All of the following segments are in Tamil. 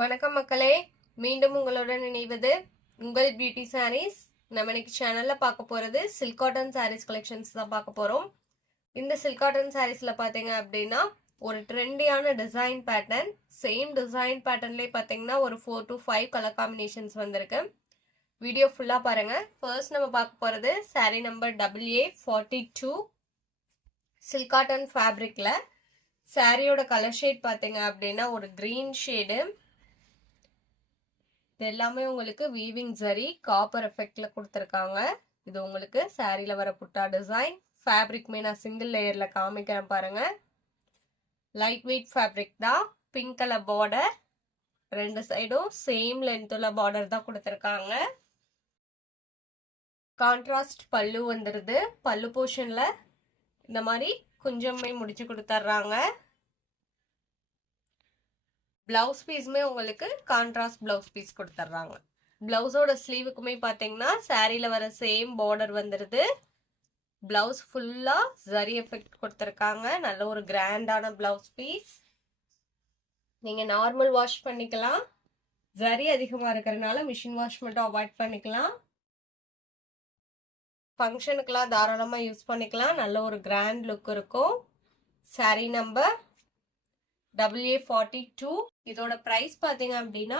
வணக்கம் மக்களே, மீண்டும் உங்களுடன் இணைவது உங்கள் பியூட்டி சாரீஸ். நம்ம இன்னைக்கு சேனல்ல பார்க்க போறது சில்க் காட்டன் சாரீஸ் கலெக்ஷன்ஸ் தான் பார்க்க போறோம். இந்த சில்க் காட்டன் சாரீஸ்ல பாத்தீங்க அப்படின்னா ஒரு ட்ரெண்டியான டிசைன் பேட்டர்ன், சேம் டிசைன் பேட்டர்ன்லேயே பார்த்தீங்கன்னா ஒரு 4 to 5 கலர் காம்பினேஷன்ஸ் வந்திருக்கு. வீடியோ ஃபுல்லா பாருங்க. ஃபர்ஸ்ட் நம்ம பார்க்க போறது sari number AA42 silk cotton ஃபேப்ரிக்ல. சாரியோட கலர் ஷேட் பார்த்தீங்க அப்படின்னா ஒரு கிரீன் ஷேடு. இது எல்லாமே உங்களுக்கு வீவிங் ஜரி காப்பர் எஃபெக்ட்ல கொடுத்துருக்காங்க. இது உங்களுக்கு சாரியில வர புட்டா டிசைன். ஃபேப்ரிக்மே நான் சிங்கிள் லேயர்ல காமிக்கிறேன் பாருங்க. லைட் வெயிட் ஃபேப்ரிக் தான். பிங்க் கலர் பார்டர், ரெண்டு சைடும் சேம் லென்த்துள்ள பார்டர் தான் கொடுத்துருக்காங்க. கான்ட்ராஸ்ட் பல்லு வந்துடுது. பல்லு போர்ஷன்ல இந்த மாதிரி கொஞ்சமே முடிச்சு கொடுத்துட்றாங்க. பிளவுஸ் பீஸுமே உங்களுக்கு கான்ட்ராஸ்ட் பிளவுஸ் பீஸ் கொடுத்துட்றாங்க. பிளவுஸோட ஸ்லீவுக்குமே பார்த்தீங்கன்னா சாரியில் வர சேம் பார்டர் வந்துடுது. பிளவுஸ் ஃபுல்லாக ஜரி எஃபெக்ட் கொடுத்துருக்காங்க. நல்ல ஒரு கிராண்டான பிளவுஸ் பீஸ். நீங்கள் நார்மல் வாஷ் பண்ணிக்கலாம். ஜரி அதிகமாக இருக்கிறதுனால மிஷின் வாஷ் மட்டும் அவாய்ட் பண்ணிக்கலாம். ஃபங்க்ஷனுக்கெல்லாம் தாராளமாக யூஸ் பண்ணிக்கலாம். நல்ல ஒரு கிராண்ட் லுக் இருக்கும். Sari number AA42. இதோட பிரைஸ் பார்த்தீங்க அப்படின்னா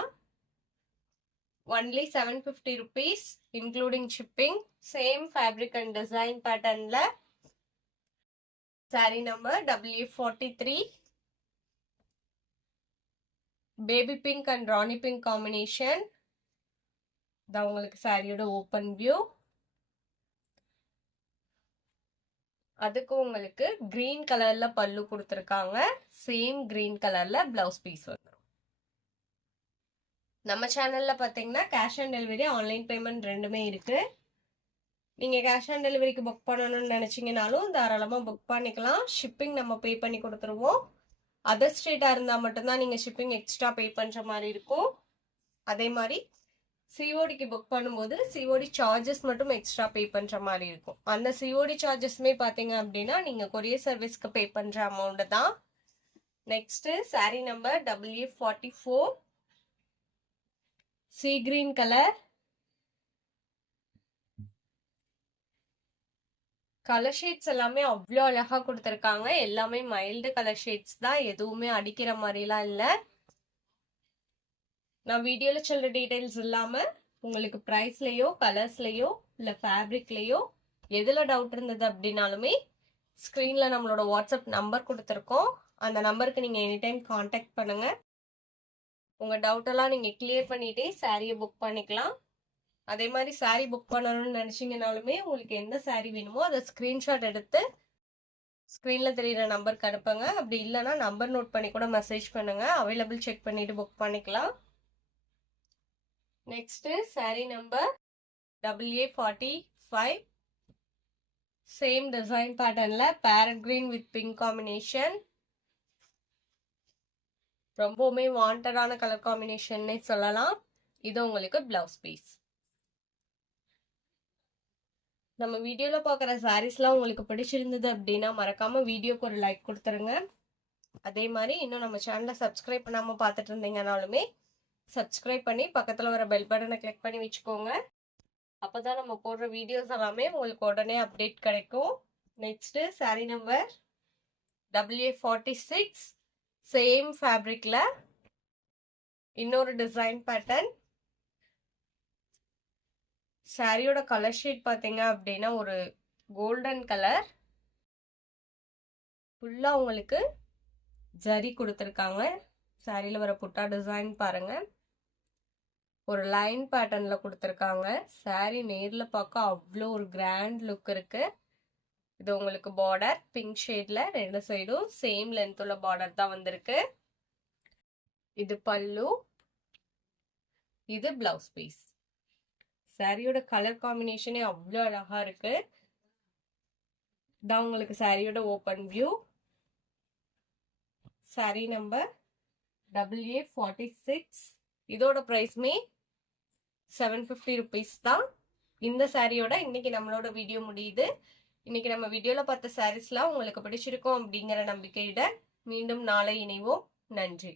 only 750 rupees including shipping. Same fabric and design பேட்டர்ன்ல sari number AA43 baby pink and rani pink combination. இதான் உங்களுக்கு சாரியோட ஓப்பன் வியூ. அதுக்கு உங்களுக்கு கிரீன் கலர்ல பல்லு கொடுத்துருக்காங்க. சேம் கிரீன் கலர்ல பிளவுஸ் பீஸ் வந்துடும். நம்ம சேனல்ல பாத்தீங்கன்னா cash on delivery, online payment ரெண்டுமே இருக்கு. நீங்க கேஷ் ஆன் டெலிவரிக்கு புக் பண்ணணும்னு நினைச்சீங்கனாலும் தாராளமா புக் பண்ணிக்கலாம். ஷிப்பிங் நம்ம பே பண்ணி கொடுத்துருவோம். அதர் ஸ்டேட்டா இருந்தா மட்டும்தான் நீங்க ஷிப்பிங் எக்ஸ்ட்ரா பே பண்ற மாதிரி இருக்கும். அதே மாதிரி சிஓடிக்கு புக் பண்ணும்போது சிஓடி சார்ஜஸ் மட்டும் எக்ஸ்ட்ரா பே பண்ணுற மாதிரி இருக்கும். அந்த சிஓடி சார்ஜஸ்மே பார்த்தீங்க அப்படின்னா நீங்கள் கொரியர் சர்வீஸ்க்கு பே பண்ணுற அமௌண்ட்டு தான். Next sari number AA44 sea green colour. Colour shades எல்லாமே அவ்வளோ அழகாக கொடுத்துருக்காங்க. எல்லாமே மைல்டு கலர் ஷேட்ஸ் தான், எதுவுமே அடிக்கிற மாதிரிலாம் இல்லை. நான் வீடியோவில் சொல்கிற டீட்டெயில்ஸ் இல்லாமல் உங்களுக்கு ப்ரைஸ்லேயோ கலர்ஸ்லேயோ இல்லை ஃபேப்ரிக்லேயோ எதில் டவுட் இருந்தது அப்படின்னாலுமே ஸ்க்ரீனில் நம்மளோட வாட்ஸ்அப் நம்பர் கொடுத்துருக்கோம். அந்த நம்பருக்கு நீங்கள் எனி டைம் காண்டாக்ட் பண்ணுங்கள். உங்கள் டவுட்டெல்லாம் நீங்கள் கிளியர் பண்ணிகிட்டே சாரியை புக் பண்ணிக்கலாம். அதே மாதிரி சாரீ புக் பண்ணணும்னு நினச்சிங்கனாலுமே உங்களுக்கு எந்த சாரீ வேணுமோ அதை ஸ்க்ரீன்ஷாட் எடுத்து ஸ்க்ரீனில் தெரியிற நம்பருக்கு அனுப்புங்க. அப்படி இல்லைன்னா நம்பர் நோட் பண்ணி கூட மெசேஜ் பண்ணுங்கள். அவைலபிள் செக் பண்ணிவிட்டு புக் பண்ணிக்கலாம். Next sari number AA45 same design பேட்டர்ன்ல parrot green with pink combination. ரொம்பவுமே வாண்டடான கலர் காம்பினேஷன்னே சொல்லலாம். இது உங்களுக்கு பிளவுஸ் பீஸ். நம்ம வீடியோல பார்க்குற சாரீஸ்லாம் உங்களுக்கு பிடிச்சிருந்தது அப்படின்னா மறக்காம வீடியோக்கு ஒரு லைக் கொடுத்துருங்க. அதே மாதிரி இன்னும் நம்ம சேனலை சப்ஸ்கிரைப் பண்ணாமல் பார்த்துட்டு இருந்தீங்கனாலுமே சப்ஸ்கிரைப் பண்ணி பக்கத்தில் வர பெல் பட்டனை கிளிக் பண்ணி வச்சுக்கோங்க. அப்போ தான் நம்ம போடுற வீடியோஸ் எல்லாமே உங்களுக்கு உடனே அப்டேட் கிடைக்கும். Next sari number AA46 same ஃபேப்ரிக்கில் இன்னொரு டிசைன் பேட்டர்ன். சாரியோட கலர் ஷேட் பார்த்தீங்க அப்படின்னா ஒரு கோல்டன் கலர். ஃபுல்லாக உங்களுக்கு ஜரி கொடுத்துருக்காங்க. சாரியில் வர புட்டா டிசைன் பாருங்கள். ஒரு லைன் பேட்டர்னில் கொடுத்துருக்காங்க. சாரீ நேரில் பார்க்க அவ்வளோ ஒரு கிராண்ட் லுக் இருக்குது. இது உங்களுக்கு பார்டர் பிங்க் ஷேடில் ரெண்டு சைடும் சேம் லென்த் உள்ள பார்டர் தான் வந்திருக்கு. இது பல்லு, இது பிளவுஸ் பீஸ். சாரியோட கலர் காம்பினேஷனே அவ்வளோ அழகாக இருக்குது. இதான் உங்களுக்கு சாரியோட open view. Sari number AA46. இதோட ப்ரைஸ்மே 750 rupees தான். இந்த சாரியோட இன்னைக்கு நம்மளோட வீடியோ முடியுது. இன்னைக்கு நம்ம வீடியோல பார்த்த சாரீஸ்லாம் உங்களுக்கு பிடிச்சிருக்கும் அப்படிங்கிற நம்பிக்கையுடன் மீண்டும் நாளை இணைவோம். நன்றி.